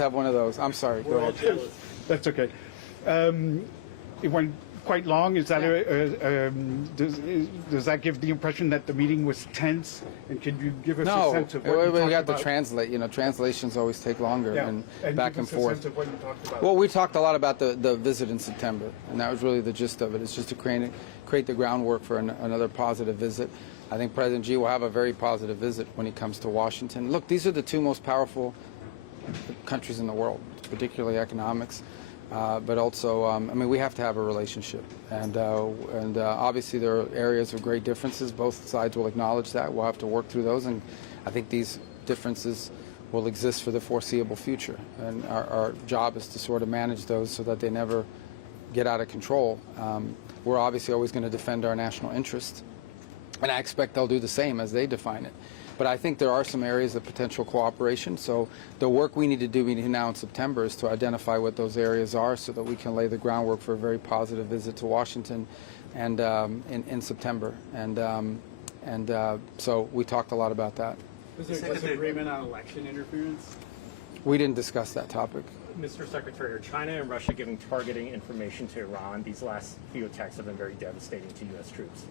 have one of those. I'm sorry. Go ahead. That's okay. It went quite long. Is that does that give the impression that the meeting was tense? And can you give us a sense of what you talked about? We have to translate. Translations always take longer and back and forth. Sense of what you talked about. Well, we talked a lot about the visit in September, and that was really the gist of it. It's just to create the groundwork for another positive visit. I think President Xi will have a very positive visit when he comes to Washington. Look, these are the two most powerful countries in the world, particularly economics. But also, I mean, we have to have a relationship, and obviously there are areas of great differences. Both sides will acknowledge that. We'll have to work through those, and I think these differences will exist for the foreseeable future. And our job is to sort of manage those so that they never get out of control. We're obviously always going to defend our national interest, and I expect they'll do the same as they define it. But I think there are some areas of potential cooperation. So the work we need to do now in September is to identify what those areas are so that we can lay the groundwork for a very positive visit to Washington and in September. And so we talked a lot about that. Was there disagreement on election interference? We didn't discuss that topic. Mr. Secretary, are China and Russia giving targeting information to Iran? These last few attacks have been very devastating to U.S. troops.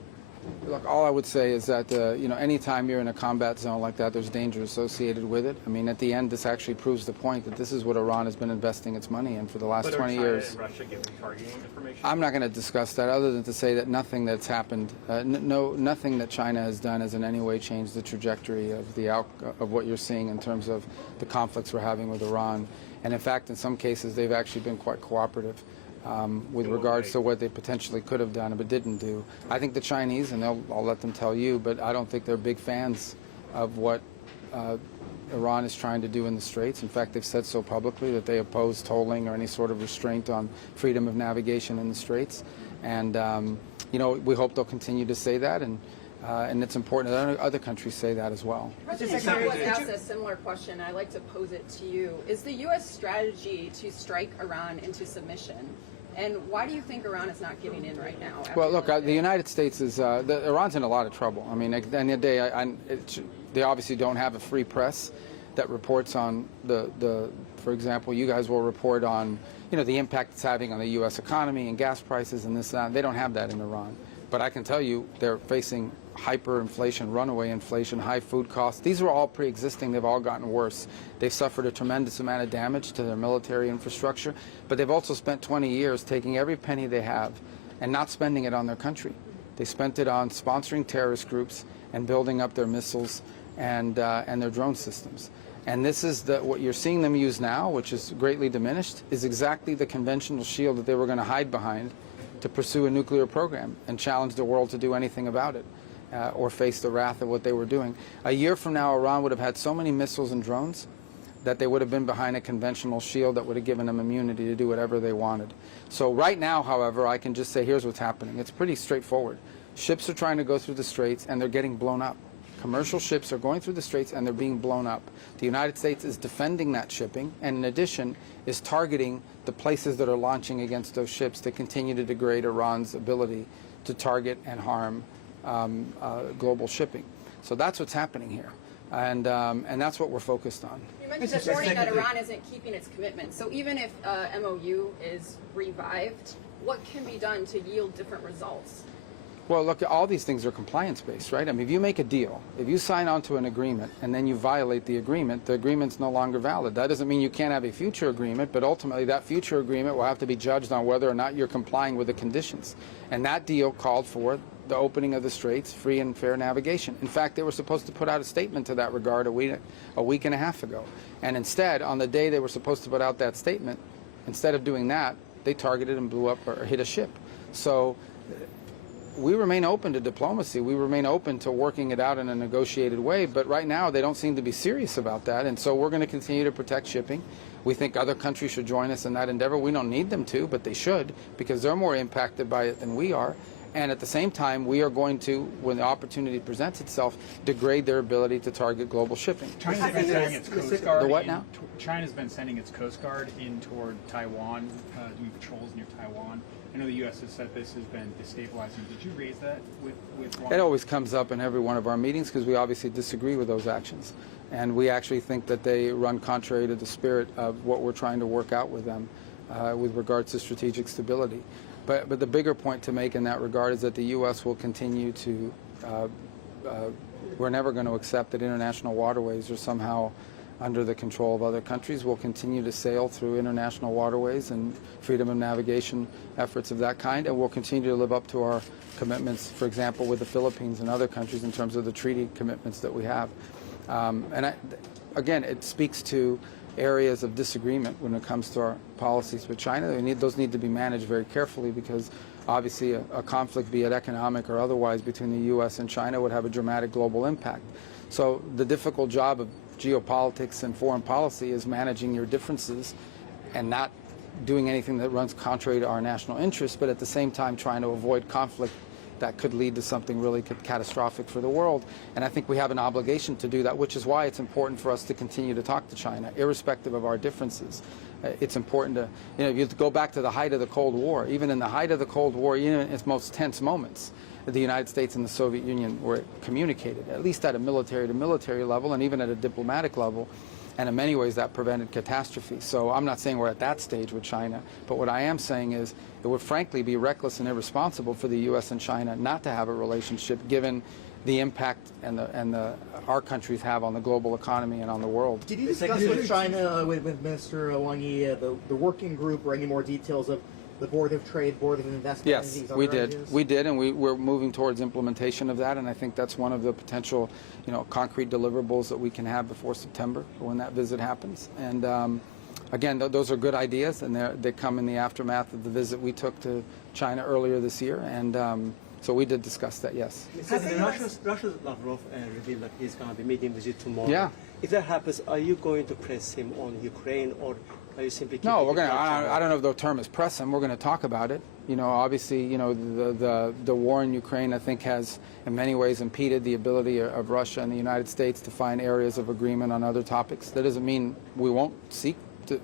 Look, all I would say is that, anytime you're in a combat zone like that, there's danger associated with it. I mean, at the end, this actually proves the point that this is what Iran has been investing its money in for the last 20 years. But are China and Russia giving targeting information? I'm not going to discuss that other than to say that nothing that's happened, nothing that China has done has in any way changed the trajectory of what you're seeing in terms of the conflicts we're having with Iran. And in fact, in some cases, they've actually been quite cooperative. With regards to what they potentially could have done but didn't do. I think the Chinese, and I'll let them tell you, but I don't think they're big fans of what Iran is trying to do in the Straits. In fact, they've said so publicly that they oppose tolling or any sort of restraint on freedom of navigation in the Straits. And, we hope they'll continue to say that, and it's important that other countries say that as well. President Secretary was asked a similar question. I'd like to pose it to you. Is the U.S. strategy to strike Iran into submission? And why do you think Iran is not giving in right now? Well, look, the United States is, Iran's in a lot of trouble. I mean, at the end of the day, they obviously don't have a free press that reports on for example, you guys will report on, the impact it's having on the U.S. economy and gas prices and this and that. They don't have that in Iran. But I can tell you they're facing hyperinflation, runaway inflation, high food costs. These are all pre-existing. They've all gotten worse. They've suffered a tremendous amount of damage to their military infrastructure, but they've also spent 20 years taking every penny they have and not spending it on their country. They spent it on sponsoring terrorist groups and building up their missiles and their drone systems. And this is what you're seeing them use now, which is greatly diminished, is exactly the conventional shield that they were going to hide behind to pursue a nuclear program and challenge the world to do anything about it. Or face the wrath of what they were doing. A year from now, Iran would have had so many missiles and drones that they would have been behind a conventional shield that would have given them immunity to do whatever they wanted. So right now, however, I can just say here's what's happening. It's pretty straightforward. Ships are trying to go through the Straits, and they're getting blown up. Commercial ships are going through the Straits, and they're being blown up. The United States is defending that shipping, and in addition, is targeting the places that are launching against those ships to continue to degrade Iran's ability to target and harm global shipping. So that's what's happening here, and that's what we're focused on. You mentioned this morning that Iran isn't keeping its commitment. So even if MOU is revived, what can be done to yield different results? Well, look, all these things are compliance-based, right? I mean, if you make a deal, if you sign on to an agreement and then you violate the agreement's no longer valid. That doesn't mean you can't have a future agreement, but ultimately that future agreement will have to be judged on whether or not you're complying with the conditions. And that deal called for the opening of the Straits, free and fair navigation. In fact, they were supposed to put out a statement to that regard a week and a half ago. And instead, on the day they were supposed to put out that statement, instead of doing that, they targeted and blew up or hit a ship. So we remain open to diplomacy. We remain open to working it out in a negotiated way. But right now, they don't seem to be serious about that. And so we're going to continue to protect shipping. We think other countries should join us in that endeavor. We don't need them to, but they should, because they're more impacted by it than we are. And at the same time, we are going to, when the opportunity presents itself, degrade their ability to target global shipping. China's been sending its Coast Guard. The what now? China's been sending its Coast Guard in toward Taiwan, doing patrols near Taiwan. I know the U.S. has said this has been destabilizing. Did you raise that with Washington? It always comes up in every one of our meetings because we obviously disagree with those actions. And we actually think that they run contrary to the spirit of what we're trying to work out with them with regards to strategic stability. But the bigger point to make in that regard is that the U.S. will continue to, we're never going to accept that international waterways are somehow under the control of other countries. We'll continue to sail through international waterways and freedom of navigation efforts of that kind, and we'll continue to live up to our commitments, for example, with the Philippines and other countries in terms of the treaty commitments that we have. Again, it speaks to areas of disagreement when it comes to our policies with China. Those need to be managed very carefully because obviously a conflict, be it economic or otherwise, between the U.S. and China would have a dramatic global impact. So the difficult job of geopolitics and foreign policy is managing your differences and not doing anything that runs contrary to our national interests, but at the same time trying to avoid conflict that could lead to something really catastrophic for the world. And I think we have an obligation to do that, which is why it's important for us to continue to talk to China, irrespective of our differences. It's important to, if you go back to the height of the Cold War, even in the height of the Cold War, even in its most tense moments, the United States and the Soviet Union were communicated, at least at a military-to-military level and even at a diplomatic level. And in many ways, that prevented catastrophe. So I'm not saying we're at that stage with China, but what I am saying is it would frankly be reckless and irresponsible for the U.S. and China not to have a relationship, given the impact our countries have on the global economy and on the world. Did you discuss with China, with Minister Wang Yi, the working group, or any more details of the Board of Trade, Board of Investment? Yes, we did. Ideas? We did, and we're moving towards implementation of that, and I think that's one of the potential, concrete deliverables that we can have before September when that visit happens. And again, those are good ideas, and they come in the aftermath of the visit we took to China earlier this year, and so we did discuss that, yes. Russia's Lavrov revealed that he's going to be meeting with you tomorrow. Yeah. If that happens, are you going to press him on Ukraine, or are you simply No, we're going to. I don't know if the term is press him. We're going to talk about it. Obviously, the war in Ukraine, I think, has in many ways impeded the ability of Russia and the United States to find areas of agreement on other topics. That doesn't mean we won't seek to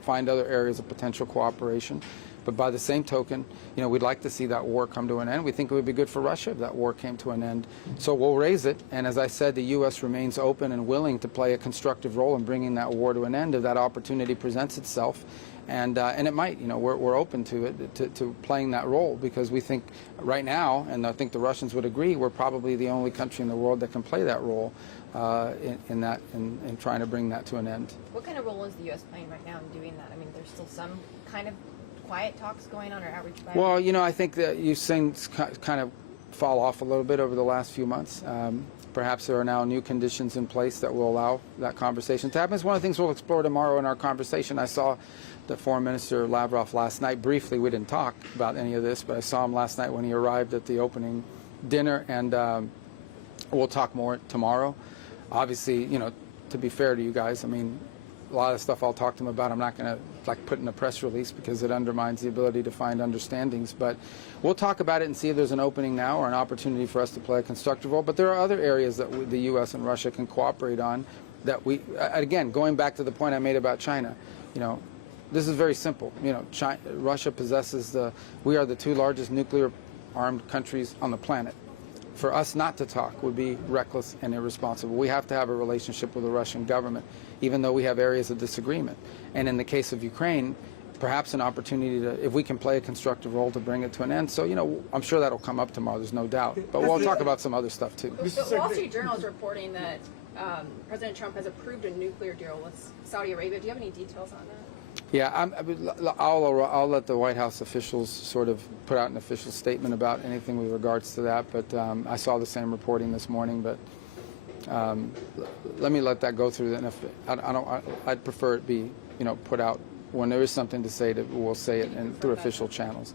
find other areas of potential cooperation. But by the same token, we'd like to see that war come to an end. We think it would be good for Russia if that war came to an end. So we'll raise it. And as I said, the U.S. remains open and willing to play a constructive role in bringing that war to an end if that opportunity presents itself. And it might. We're open to it, to playing that role, because we think right now, and I think the Russians would agree, we're probably the only country in the world that can play that role in trying to bring that to an end. What kind of role is the U.S. playing right now in doing that? I mean, there's still some kind of quiet talks going on, or outreach by? Well, I think that you've seen kind of fall off a little bit over the last few months. Perhaps there are now new conditions in place that will allow that conversation to happen. It's one of the things we'll explore tomorrow in our conversation. I saw the Foreign Minister Lavrov last night briefly. We didn't talk about any of this, but I saw him last night when he arrived at the opening dinner, and we'll talk more tomorrow. Obviously, to be fair to you guys, I mean, a lot of stuff I'll talk to him about, I'm not going to put in a press release because it undermines the ability to find understandings. But we'll talk about it and see if there's an opening now or an opportunity for us to play a constructive role. But there are other areas that the U.S. and Russia can cooperate on that we, again, going back to the point I made about China, this is very simple. Russia possesses we are the two largest nuclear armed countries on the planet. For us not to talk would be reckless and irresponsible. We have to have a relationship with the Russian government, even though we have areas of disagreement. And in the case of Ukraine, perhaps an opportunity to, if we can play a constructive role, to bring it to an end. So, I'm sure that'll come up tomorrow, there's no doubt. But we'll talk about some other stuff, too. The Wall Street Journal is reporting that President Trump has approved a nuclear deal with Saudi Arabia. Do you have any details on that? Yeah, I'll let the White House officials sort of put out an official statement about anything with regards to that. But I saw the same reporting this morning. But let me let that go through. And if I'd prefer it be put out when there is something to say. We'll say it through official channels.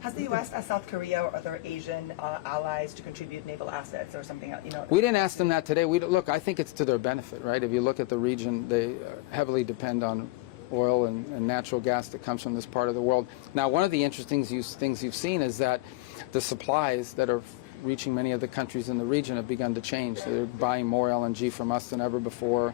Has the U.S. asked South Korea or other Asian allies to contribute naval assets or something else? We didn't ask them that today. Look, I think it's to their benefit, right? If you look at the region, they heavily depend on oil and natural gas that comes from this part of the world. Now, one of the interesting things you've seen is that the supplies that are reaching many of the countries in the region have begun to change. They're buying more LNG from us than ever before.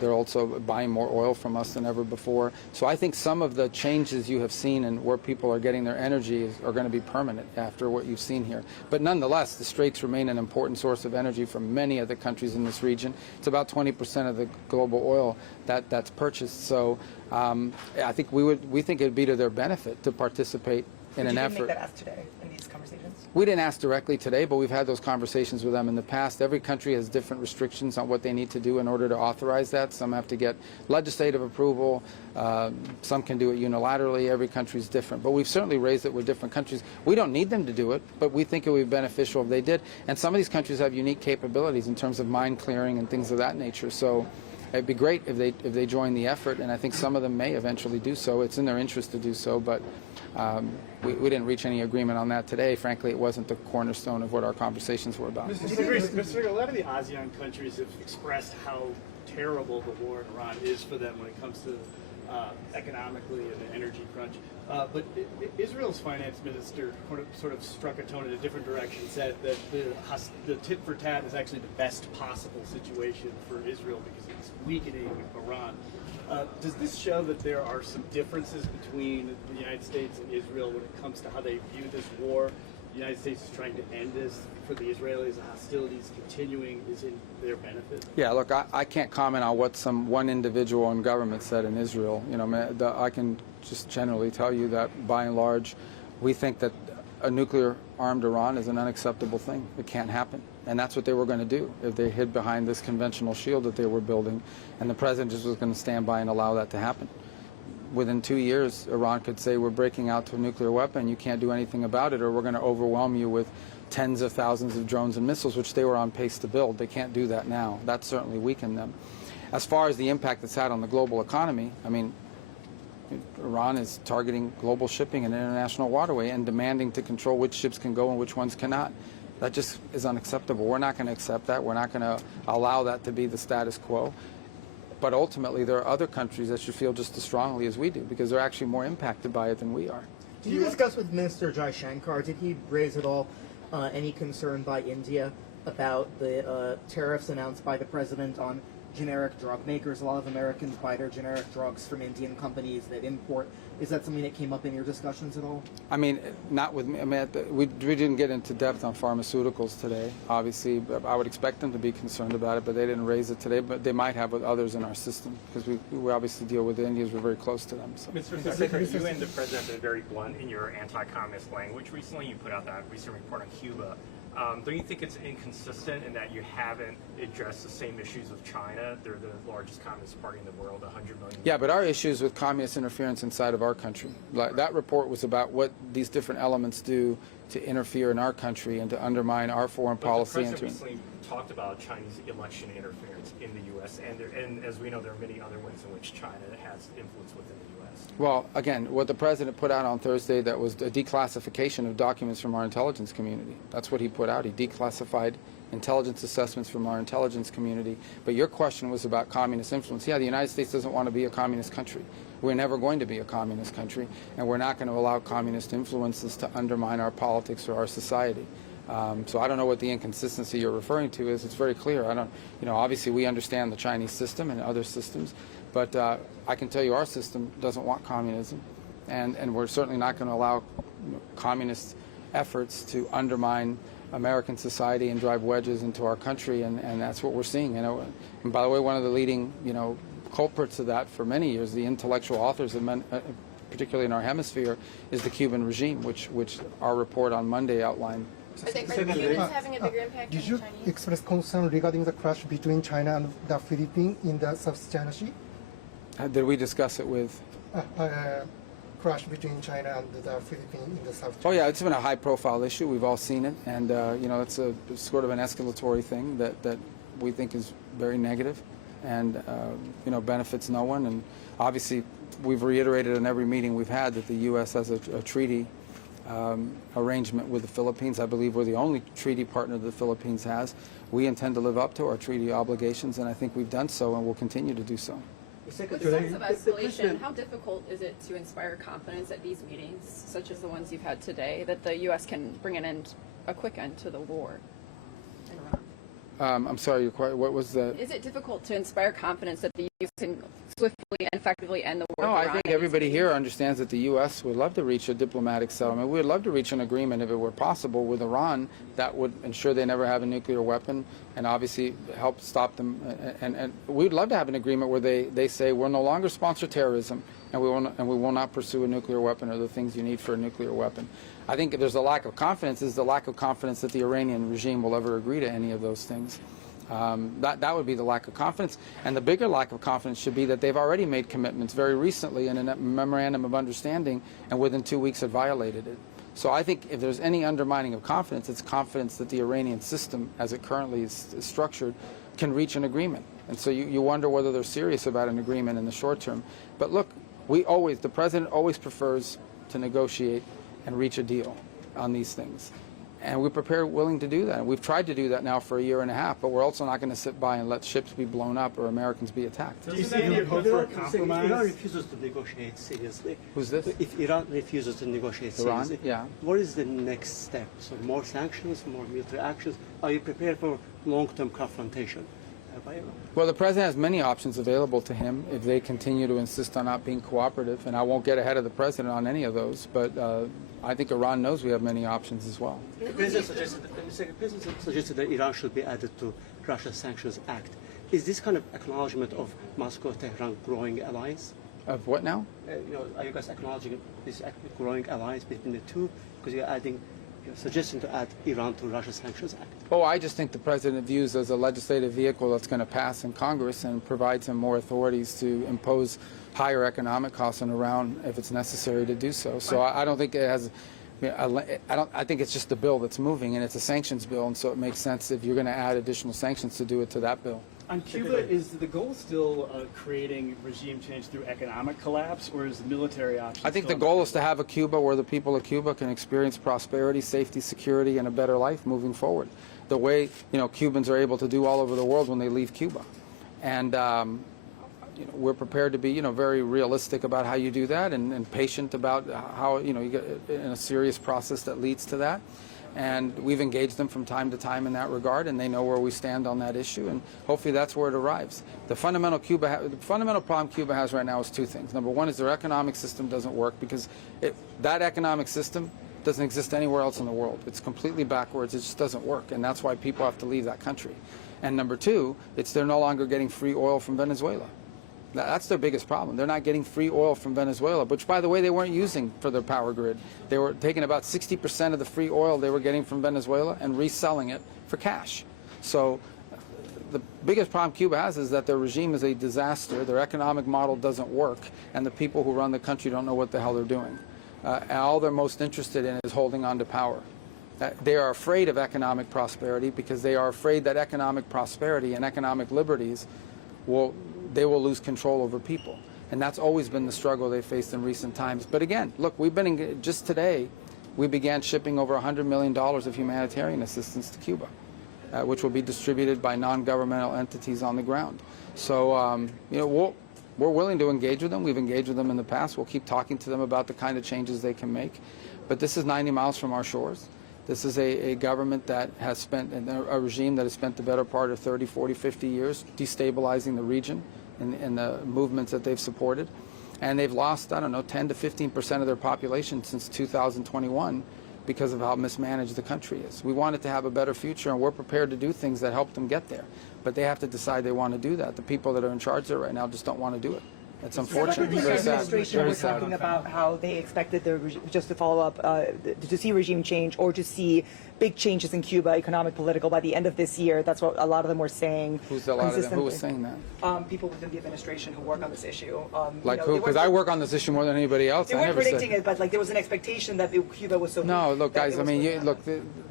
They're also buying more oil from us than ever before. So I think some of the changes you have seen and where people are getting their energy are going to be permanent after what you've seen here. But nonetheless, the Straits remain an important source of energy for many of the countries in this region. It's about 20% of the global oil that's purchased. So I think we think it'd be to their benefit to participate in an effort. Did you make that ask today in these conversations? We didn't ask directly today, but we've had those conversations with them in the past. Every country has different restrictions on what they need to do in order to authorize that. Some have to get legislative approval. Some can do it unilaterally. Every country is different. But we've certainly raised it with different countries. We don't need them to do it, but we think it would be beneficial if they did. And some of these countries have unique capabilities in terms of mine clearing and things of that nature. So it'd be great if they join the effort, and I think some of them may eventually do so. It's in their interest to do so, but we didn't reach any agreement on that today. Frankly, it wasn't the cornerstone of what our conversations were about. Mr. Secretary, a lot of the ASEAN countries have expressed how terrible the war in Iran is for them when it comes to economically and the energy crunch. But Israel's finance minister sort of struck a tone in a different direction, said that the tit for tat is actually the best possible situation for Israel because it's weakening Iran. Does this show that there are some differences between the United States and Israel when it comes to how they view this war? The United States is trying to end this. For the Israelis, the hostilities continuing is in their benefit. Yeah, look, I can't comment on what one individual in government said in Israel. You know, I can just generally tell you that by and large, we think that a nuclear-armed Iran is an unacceptable thing. It can't happen. And that's what they were going to do if they hid behind this conventional shield that they were building. And the president just was going to stand by and allow that to happen. Within 2 years, Iran could say, we're breaking out to a nuclear weapon, you can't do anything about it, or we're going to overwhelm you with tens of thousands of drones and missiles, which they were on pace to build. They can't do that now. That certainly weakened them. As far as the impact it's had on the global economy, I mean, Iran is targeting global shipping in international waterway and demanding to control which ships can go and which ones cannot. That just is unacceptable. We're not going to accept that. We're not going to allow that to be the status quo. But ultimately, there are other countries that should feel just as strongly as we do because they're actually more impacted by it than we are. Did you discuss with Minister Jai Shankar, did he raise at all any concern by India about the tariffs announced by the president on generic drug makers? A lot of Americans buy their generic drugs from Indian companies that import. Is that something that came up in your discussions at all? I mean, not with me. I mean, we didn't get into depth on pharmaceuticals today. Obviously, I would expect them to be concerned about it, but they didn't raise it today. But they might have with others in our system because we obviously deal with the Indians. We're very close to them. So. Mr. Secretary, you and the president have been very blunt in your anti-communist language. Recently, you put out that recent report on Cuba. Don't you think it's inconsistent in that you haven't addressed the same issues with China? They're the largest communist party in the world, 100 million. Yeah, but our issues with communist interference inside of our country. Like, that report was about what these different elements do to interfere in our country and to undermine our foreign policy. The president recently talked about Chinese election interference in the U.S., and as we know, there are many other ways in which China has influence within the U.S. Well, again, what the president put out on Thursday, that was a declassification of documents from our intelligence community. That's what he put out. He declassified intelligence assessments from our intelligence community. But your question was about communist influence. Yeah, the United States doesn't want to be a communist country. We're never going to be a communist country, and we're not going to allow communist influences to undermine our politics or our society. So I don't know what the inconsistency you're referring to is. It's very clear. Obviously we understand the Chinese system and other systems, but I can tell you our system doesn't want communism, and we're certainly not going to allow communist efforts to undermine American society and drive wedges into our country, and that's what we're seeing. And by the way, one of the leading culprits of that for many years, the intellectual authors, particularly in our hemisphere, is the Cuban regime, which our report on Monday outlined. Are Cubans having a bigger impact Did on you Chinese? express concern regarding the clash between China and the Philippines in the South China Sea? Did we discuss it with? Clash between China and the Philippines in the South China Sea. Oh yeah, it's been a high-profile issue. We've all seen it, and it's a sort of an escalatory thing that we think is very negative, and benefits no one. And obviously, we've reiterated in every meeting we've had that the U.S. has a treaty arrangement with the Philippines. I believe we're the only treaty partner the Philippines has. We intend to live up to our treaty obligations, and I think we've done so, and will continue to do so. With sense of escalation, how difficult is it to inspire confidence at these meetings, such as the ones you've had today, that the U.S. can bring a quick end to the war in Iran? I'm sorry, what was the... Is it difficult to inspire confidence that the U.S. can swiftly and effectively end the war? No, I think everybody here understands that the U.S. would love to reach a diplomatic settlement. We would love to reach an agreement, if it were possible, with Iran that would ensure they never have a nuclear weapon and obviously help stop them. And we'd love to have an agreement where they say we'll no longer sponsor terrorism and we will not pursue a nuclear weapon or the things you need for a nuclear weapon. I think if there's a lack of confidence, is the lack of confidence that the Iranian regime will ever agree to any of those things. That would be the lack of confidence. And the bigger lack of confidence should be that they've already made commitments very recently in a memorandum of understanding and within 2 weeks had violated it. So I think if there's any undermining of confidence, it's confidence that the Iranian system, as it currently is structured, can reach an agreement. And so you wonder whether they're serious about an agreement in the short term. But look, the president always prefers to negotiate and reach a deal on these things. And we're willing to do that. And we've tried to do that now for a year and a half, but we're also not going to sit by and let ships be blown up or Americans be attacked. Do you see any hope for a compromise? If Iran refuses to negotiate seriously. Who's this? If Iran refuses to negotiate Iran? seriously, Yeah. what is the next step? So more sanctions, more military actions? Are you prepared for long-term confrontation by Iran? Well, the president has many options available to him if they continue to insist on not being cooperative, and I won't get ahead of the president on any of those, but I think Iran knows we have many options as well. The president suggested that Iran should be added to Russia's Sanctions Act. Is this kind of acknowledgement of Moscow-Tehran growing alliance? Of what now? Are you guys acknowledging this growing alliance between the two? Because you're suggesting to add Iran to Russia's Sanctions Act. Oh, I just think the president views as a legislative vehicle that's going to pass in Congress and provides him more authorities to impose higher economic costs on Iran if it's necessary to do so. So I don't think it has. I think it's just a bill that's moving, and it's a sanctions bill, and so it makes sense if you're going to add additional sanctions to do it to that bill. On Cuba, is the goal still creating regime change through economic collapse, or is the military option? I think the goal is to have a Cuba where the people of Cuba can experience prosperity, safety, security, and a better life moving forward. The way Cubans are able to do all over the world when they leave Cuba, and we're prepared to be very realistic about how you do that, and patient about how you get in a serious process that leads to that. And we've engaged them from time to time in that regard, and they know where we stand on that issue, and hopefully that's where it arrives. The fundamental problem Cuba has right now is two things. Number one is their economic system doesn't work because that economic system doesn't exist anywhere else in the world. It's completely backwards. It just doesn't work, and that's why people have to leave that country. And number two, they're no longer getting free oil from Venezuela. That's their biggest problem. They're not getting free oil from Venezuela, which, by the way, they weren't using for their power grid. They were taking about 60% of the free oil they were getting from Venezuela and reselling it for cash. So the biggest problem Cuba has is that their regime is a disaster, their economic model doesn't work, and the people who run the country don't know what the hell they're doing. And all they're most interested in is holding on to power. They are afraid of economic prosperity because they are afraid that economic prosperity and economic liberties they will lose control over people. And that's always been the struggle they faced in recent times. But again, look, just today, we began shipping over $100 million of humanitarian assistance to Cuba, which will be distributed by non-governmental entities on the ground. So, we're willing to engage with them. We've engaged with them in the past. We'll keep talking to them about the kind of changes they can make. But this is 90 miles from our shores. This is a government that has spent, a regime that has spent the better part of 30, 40, 50 years destabilizing the region and the movements that they've supported. And they've lost, 10 to 15% of their population since 2021 because of how mismanaged the country is. We want it to have a better future, and we're prepared to do things that help them get there. But they have to decide they want to do that. The people that are in charge there right now just don't want to do it. It's unfortunate. The Very sad. administration Very was sad. talking about how they expected just to follow up, to see regime change or to see big changes in Cuba, economic, political, by the end of this year. That's what a lot of them were saying. Who's a lot of them? Who was saying that? People within the administration who work on this issue. Like who? Because I work on this issue more than anybody else. They weren't predicting it, but there was an expectation that Cuba was so. No, look, guys. I mean,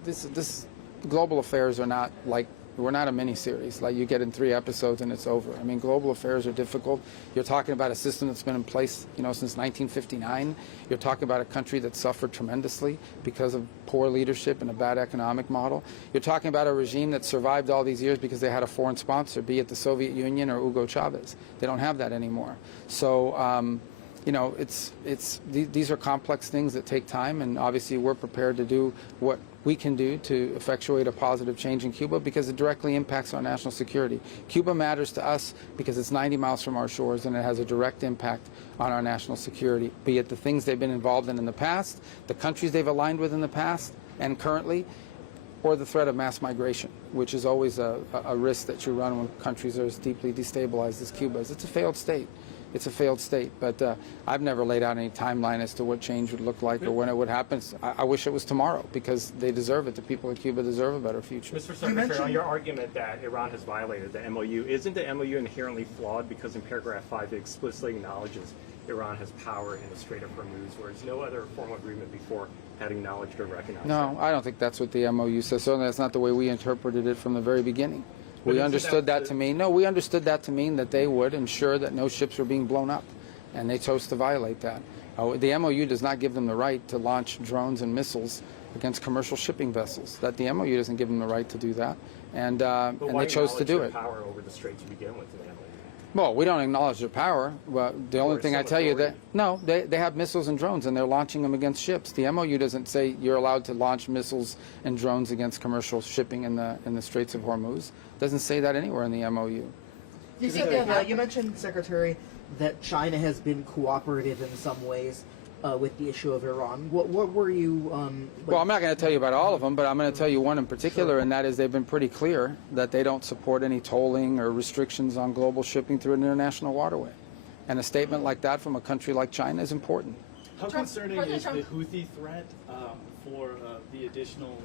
this global affairs are not like. We're not a mini-series. Like you get in 3 episodes and it's over. I mean, global affairs are difficult. You're talking about a system that's been in place, since 1959. You're talking about a country that suffered tremendously because of poor leadership and a bad economic model. You're talking about a regime that survived all these years because they had a foreign sponsor, be it the Soviet Union or Hugo Chavez. They don't have that anymore. So, you know, these are complex things that take time, and obviously we're prepared to do what we can do to effectuate a positive change in Cuba because it directly impacts our national security. Cuba matters to us because it's 90 miles from our shores and it has a direct impact on our national security, be it the things they've been involved in the past, the countries they've aligned with in the past and currently, or the threat of mass migration, which is always a risk that you run when countries are as deeply destabilized as Cuba is. It's a failed state. It's a failed state, but I've never laid out any timeline as to what change would look like or when it would happen. I wish it was tomorrow because they deserve it. The people of Cuba deserve a better future. Mr. Secretary, on your argument that Iran has violated the MOU, isn't the MOU inherently flawed because in paragraph 5 it explicitly acknowledges Iran has power in the Strait of Hormuz, whereas no other formal agreement before had acknowledged or recognized No, I don't think that's what the MOU says. Certainly that's not the way we interpreted it from the very beginning. We understood that to mean, no, we understood that to mean that they would ensure that no ships were being blown up, and they chose to violate that. The MOU does not give them the right to launch drones and missiles against commercial shipping vessels. That the MOU doesn't give them the right to do that, and they chose to do it. Power over the strait to begin with in the MOU? Well, we don't acknowledge their power. Well, the only thing I tell you that no, they have missiles and drones, and they're launching them against ships. The MOU doesn't say you're allowed to launch missiles and drones against commercial shipping in the Straits of Hormuz. It doesn't say that anywhere in the MOU. You mentioned, Secretary, that China has been cooperative in some ways with the issue of Iran. What were you? Well, I'm not going to tell you about all of them, but I'm going to tell you one in particular, Sure. and that is they've been pretty clear that they don't support any tolling or restrictions on global shipping through an international waterway. And a statement like that from a country like China is important. How concerning is the Houthi threat for the additional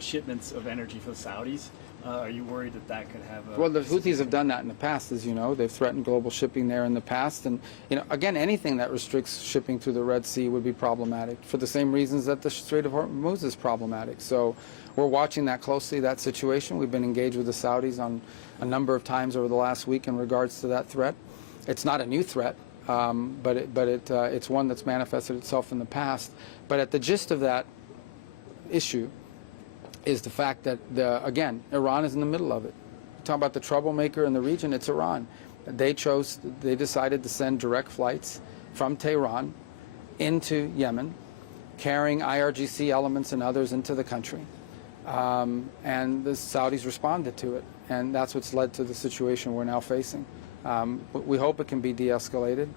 shipments of energy for the Saudis? Are you worried that that could have a... Well, the Houthis have done that in the past, as you know. They've threatened global shipping there in the past. And, you know, again, anything that restricts shipping through the Red Sea would be problematic for the same reasons that the Strait of Hormuz is problematic. So we're watching that closely, that situation. We've been engaged with the Saudis on a number of times over the last week in regards to that threat. It's not a new threat, but it's one that's manifested itself in the past. But at the gist of that issue is the fact that, again, Iran is in the middle of it. Talk about the troublemaker in the region, it's Iran. They decided to send direct flights from Tehran into Yemen, carrying IRGC elements and others into the country. And the Saudis responded to it, and that's what's led to the situation we're now facing. We hope it can be de-escalated.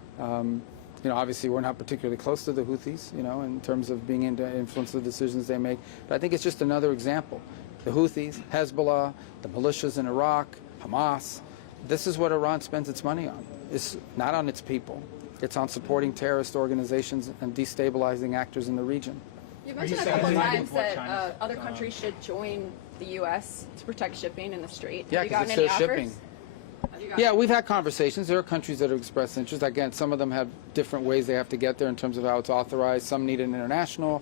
You know, obviously we're not particularly close to the Houthis, you know, in terms of being able to influence the decisions they make. But I think it's just another example. The Houthis, Hezbollah, the militias in Iraq, Hamas, this is what Iran spends its money on. It's not on its people. It's on supporting terrorist organizations and destabilizing actors in the region. You mentioned a couple of times that other countries should join the U.S. to protect shipping in the Strait. Yeah, because it's their shipping. Yeah, we've had conversations. There are countries that have expressed interest. Again, some of them have different ways they have to get there in terms of how it's authorized. Some need an international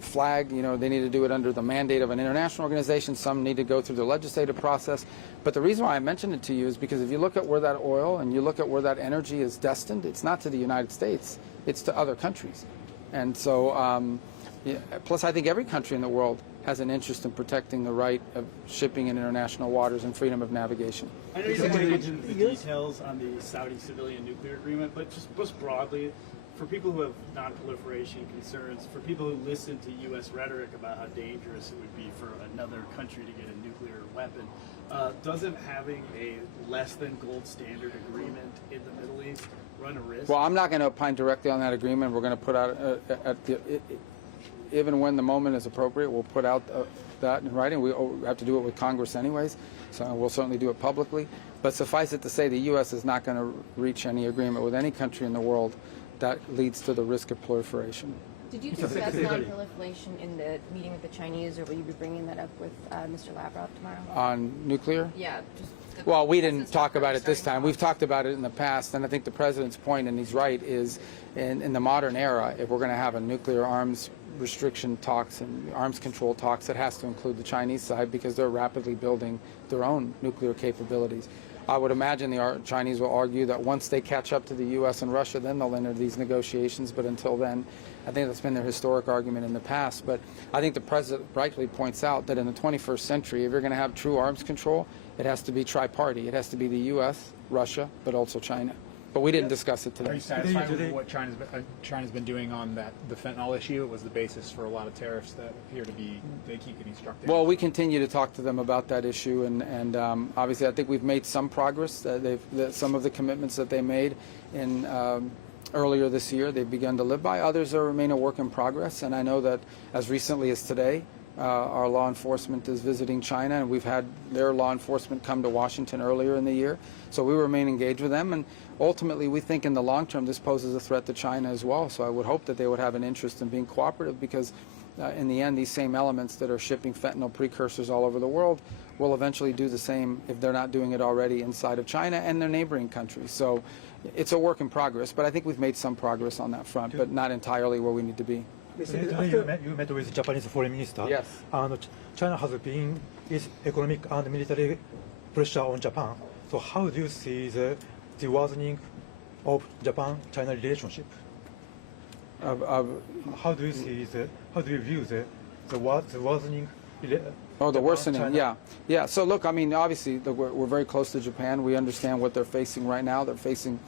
flag. You know, they need to do it under the mandate of an international organization. Some need to go through the legislative process. But the reason why I mentioned it to you is because if you look at where that oil and you look at where that energy is destined, it's not to the United States. It's to other countries. And so, plus I think every country in the world has an interest in protecting the right of shipping in international waters and freedom of navigation. I know you don't want to get into the details on the Saudi civilian nuclear agreement, but just most broadly, for people who have non-proliferation concerns, for people who listen to U.S. rhetoric about how dangerous it would be for another country to get a nuclear weapon, doesn't having a less than gold standard agreement in the Middle East run a risk? Well, I'm not going to opine directly on that agreement. We're going to put out, even when the moment is appropriate, we'll put out that in writing. We have to do it with Congress anyways, so we'll certainly do it publicly. But suffice it to say, the U.S. is not going to reach any agreement with any country in the world that leads to the risk of proliferation. Did you discuss non-proliferation in the meeting with the Chinese, or will you be bringing that up with Mr. Lavrov tomorrow? On nuclear? Yeah. Well, we didn't talk about it this time. We've talked about it in the past, and I think the President's point, and he's right, is in the modern era, if we're going to have a nuclear arms restriction talks and arms control talks, it has to include the Chinese side because they're rapidly building their own nuclear capabilities. I would imagine the Chinese will argue that once they catch up to the U.S. and Russia, then they'll enter these negotiations. But until then, I think that's been their historic argument in the past. But I think the President rightly points out that in the 21st century, if you're going to have true arms control, it has to be tri-party. It has to be the U.S., Russia, but also China. But we didn't discuss it Are today. you satisfied with what China's been doing on the fentanyl issue? It was the basis for a lot of tariffs that appear to be, they keep getting struck down. Well, we continue to talk to them about that issue, and obviously I think we've made some progress. Some of the commitments that they made in earlier this year, they've begun to live by. Others remain a work in progress, and I know that as recently as today, our law enforcement is visiting China, and we've had their law enforcement come to Washington earlier in the year. So we remain engaged with them, and ultimately we think in the long term this poses a threat to China as well. So I would hope that they would have an interest in being cooperative, because in the end these same elements that are shipping fentanyl precursors all over the world will eventually do the same, if they're not doing it already, inside of China and their neighboring countries. So it's a work in progress, but I think we've made some progress on that front, but not entirely where we need to be. You met with Japanese foreign minister. Yes. And China has been its economic and military pressure on Japan. So how do you see the worsening of Japan-China relationship? How do you see how do you view the worsening? Oh, the worsening, China? yeah. So look, I mean, obviously we're very close to Japan. We understand what they're facing right now. They're facing,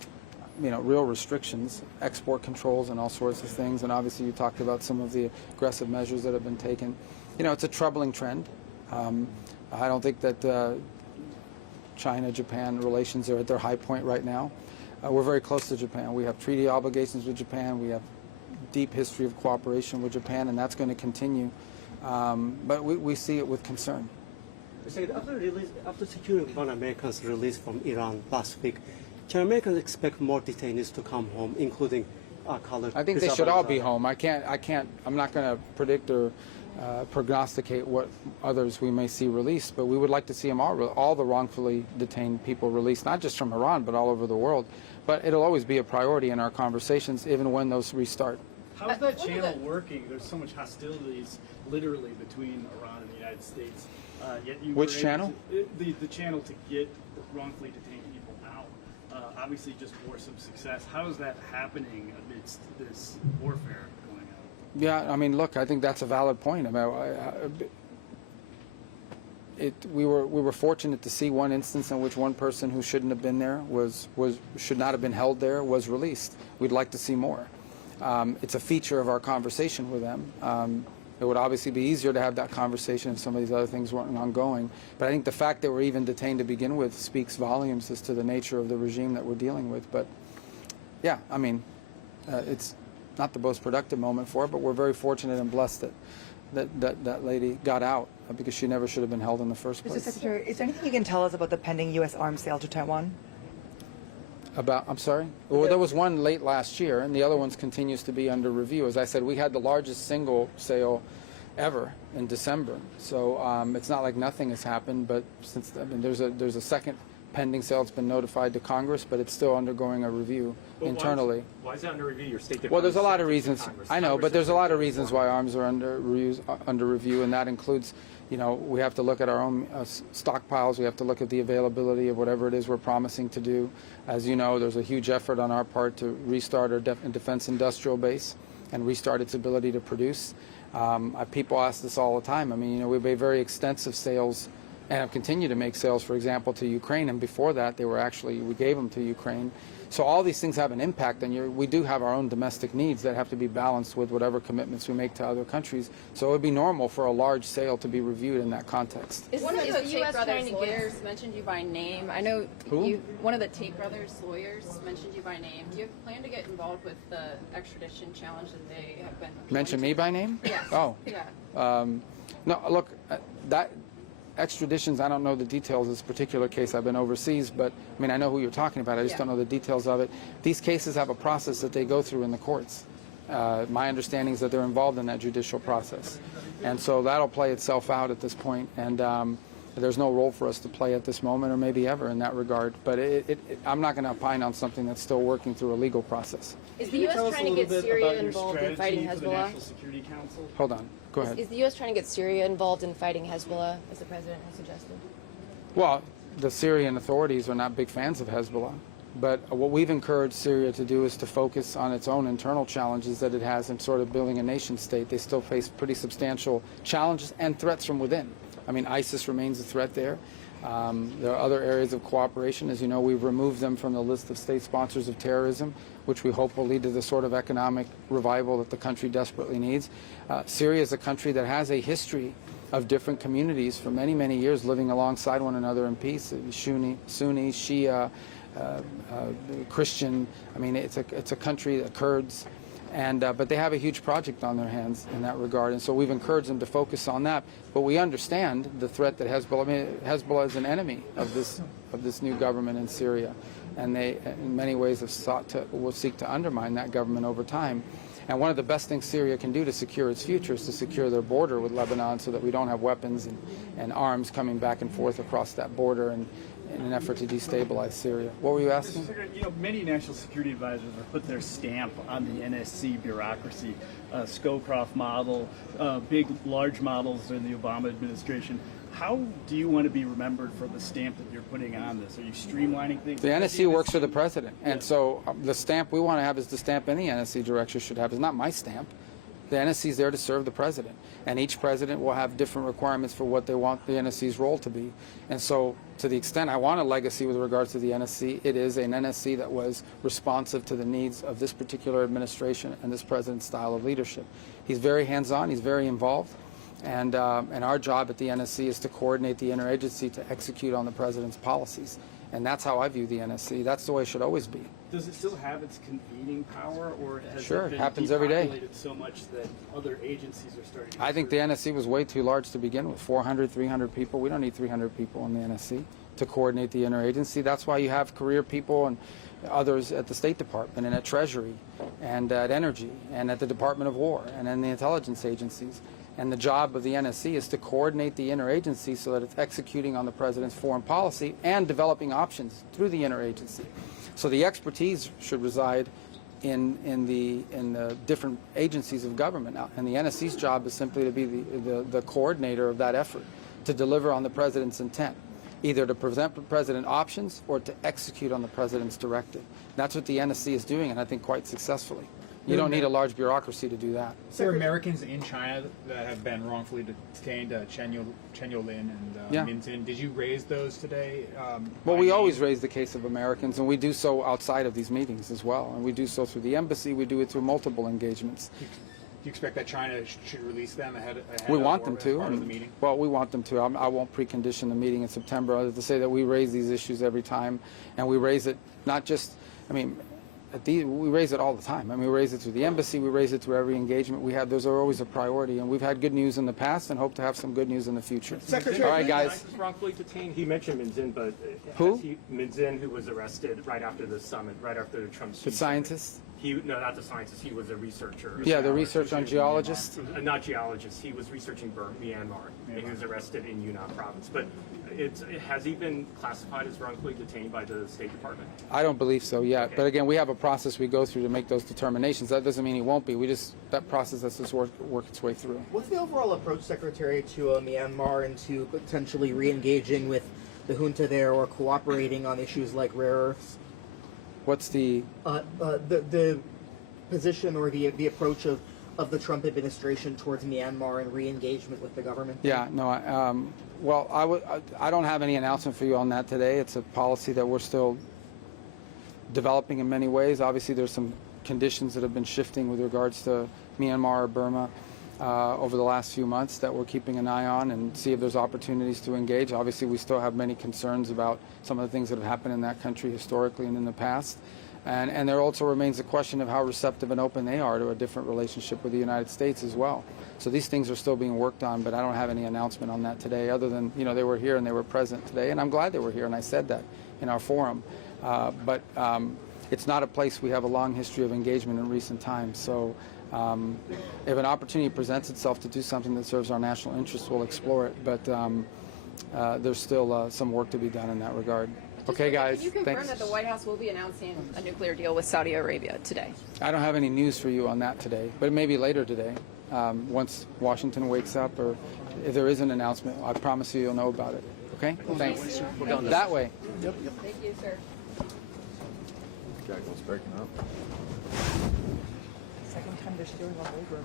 real restrictions, export controls, and all sorts of things. And obviously, you talked about some of the aggressive measures that have been taken. It's a troubling trend. I don't think that China-Japan relations are at their high point right now. We're very close to Japan. We have treaty obligations with Japan. We have deep history of cooperation with Japan, and that's going to continue. But we see it with concern. After securing 1 American's release from Iran last week, can Americans expect more detainees to come home, including Khalid? I think they should all be home. I'm not going to predict or prognosticate what others we may see released, but we would like to see them all the wrongfully detained people released, not just from Iran, but all over the world. But it'll always be a priority in our conversations, even when those restart. How's that channel working? There's so much hostilities, literally, between Iran and the United States. Yet you Which channel? The channel to get wrongfully detained people out. Obviously, just for some success. How is that happening amidst this warfare going on? Yeah, I mean, look, I think that's a valid point. I mean, we were fortunate to see one instance in which one person who shouldn't have been there should not have been held there was released. We'd like to see more. It's a feature of our conversation with them. It would obviously be easier to have that conversation if some of these other things weren't ongoing. But I think the fact that we're even detained to begin with speaks volumes as to the nature of the regime that we're dealing with. But yeah, I mean, it's not the most productive moment for it, but we're very fortunate and blessed that lady got out, because she never should have been held in the first place. Mr. Secretary, is there anything you can tell us about the pending U.S. arms sale to Taiwan? I'm sorry? Well, there was one late last year, and the other one continues to be under review. As I said, we had the largest single sale ever in December. So it's not like nothing has happened, but there's a second pending sale. It's been notified to Congress, but it's still undergoing a review internally. Why is it under review? Your State Department. Well, there's a lot of reasons. I know, but there's a lot of reasons why arms are under review, and that includes, we have to look at our own stockpiles. We have to look at the availability of whatever it is we're promising to do. As you know, there's a huge effort on our part to restart our defense industrial base and restart its ability to produce. People ask this all the time. I mean, we've made very extensive sales and have continued to make sales, for example, to Ukraine. And before that, we gave them to Ukraine. So all these things have an impact, and we do have our own domestic needs that have to be balanced with whatever commitments we make to other countries. So it would be normal for a large sale to be reviewed in that context. One of the Tate brothers' lawyers mentioned you by name. I know one of the Tate brothers' lawyers mentioned you by name. Do you plan to get involved with the extradition challenge that they have been? Mention me by name? Yes. Oh. Yeah. No, look, that extraditions, I don't know the details of this particular case. I've been overseas, but I mean, I know who you're talking about. I just don't know the details of it. These cases have a process that they go through in the courts. My understanding is that they're involved in that judicial process. And so that'll play itself out at this point. And there's no role for us to play at this moment, or maybe ever, in that regard. But I'm not going to opine on something that's still working through a legal process. Is the U.S. trying to get Syria involved in fighting Hezbollah? Hold on. Go ahead. Is the U.S. trying to get Syria involved in fighting Hezbollah, as the president has suggested? Well, the Syrian authorities are not big fans of Hezbollah. But what we've encouraged Syria to do is to focus on its own internal challenges that it has in sort of building a nation state. They still face pretty substantial challenges and threats from within. I mean, ISIS remains a threat there. There are other areas of cooperation. As you know, we've removed them from the list of state sponsors of terrorism, which we hope will lead to the sort of economic revival that the country desperately needs. Syria is a country that has a history of different communities for many, many years living alongside one another in peace. Sunni, Shia, Christian. I mean, it's a country, the Kurds. But they have a huge project on their hands in that regard, and so we've encouraged them to focus on that. But we understand the threat that Hezbollah. I mean, Hezbollah is an enemy of this new government in Syria, and they, in many ways, will seek to undermine that government over time. And one of the best things Syria can do to secure its future is to secure their border with Lebanon, so that we don't have weapons and arms coming back and forth across that border, and in an effort to destabilize Syria. What were you asking? You know, many national security advisors have put their stamp on the NSC bureaucracy, Scowcroft model, large models in the Obama administration. How do you want to be remembered for the stamp that you're putting on this? Are you streamlining things? The NSC works for the president, and so the stamp we want to have is the stamp any NSC director should have. It's not my stamp. The NSC is there to serve the president, and each president will have different requirements for what they want the NSC's role to be. And so, to the extent I want a legacy with regards to the NSC, it is an NSC that was responsive to the needs of this particular administration and this president's style of leadership. He's very hands-on, he's very involved, and our job at the NSC is to coordinate the interagency to execute on the president's policies. And that's how I view the NSC. That's the way it should always be. Does it still have its convening power, or has Sure, it been happens every day. depopulated so much that other agencies are starting to... I think the NSC was way too large to begin with. 400, 300 people. We don't need 300 people in the NSC to coordinate the interagency. That's why you have career people and others at the State Department and at Treasury and at Energy and at the Department of War and in the intelligence agencies. And the job of the NSC is to coordinate the interagency so that it's executing on the president's foreign policy and developing options through the interagency. So the expertise should reside in the different agencies of government. And the NSC's job is simply to be the coordinator of that effort, to deliver on the president's intent, either to present the president options or to execute on the president's directive. That's what the NSC is doing, and I think quite successfully. You don't need a large bureaucracy to do that. There are Americans in China that have been wrongfully detained, Chen Yolin and Min Zin. Did you raise those today? Well, we always raise the case of Americans, and we do so outside of these meetings as well. And we do so through the embassy. We do it through multiple engagements. Do you expect that China should release them ahead we of want or them as to. part of the meeting? Well, we want them to. I won't precondition the meeting in September other than to say that we raise these issues every time, and we raise it not just, I mean, we raise it all the time. I mean, we raise it through the embassy, we raise it through every engagement we have. Those are always a priority, and we've had good news in the past and hope to have some good news in the future. Secretary, all right, guys. Wrongfully detained. He mentioned Min Zin, but who? Min Zin, who was arrested right after the summit, right after the Trump. The scientist? No, not the scientist. He was a researcher. Yeah, the research on geologists. Not geologists. He was researching Myanmar, and he was arrested in Yunnan province. But has he been classified as wrongfully detained by the State Department? I don't believe so yet. Okay. But again, we have a process we go through to make those determinations. That doesn't mean he won't be. That process has to work its way through. What's the overall approach, Secretary, to Myanmar and to potentially re-engaging with the junta there or cooperating on issues like rare earths? What's the position or the approach of the Trump administration towards Myanmar and re-engagement with the government? Yeah, no. Well, I don't have any announcement for you on that today. It's a policy that we're still developing in many ways. Obviously, there's some conditions that have been shifting with regards to Myanmar or Burma over the last few months that we're keeping an eye on and see if there's opportunities to engage. Obviously, we still have many concerns about some of the things that have happened in that country historically and in the past. And there also remains the question of how receptive and open they are to a different relationship with the United States as well. So these things are still being worked on, but I don't have any announcement on that today other than, they were here and they were present today. And I'm glad they were here, and I said that in our forum. But it's not a place we have a long history of engagement in recent times. So if an opportunity presents itself to do something that serves our national interests, we'll explore it. But there's still some work to be done in that regard. Okay, guys. Can you confirm that the White House will be announcing a nuclear deal with Saudi Arabia today? I don't have any news for you on that today, but maybe later today, once Washington wakes up, or if there is an announcement, I promise you'll know about it. Okay? Thanks. We're going that way. Yep. Thank you, sir. This guy goes breaking up. Second time they're stealing a whole room.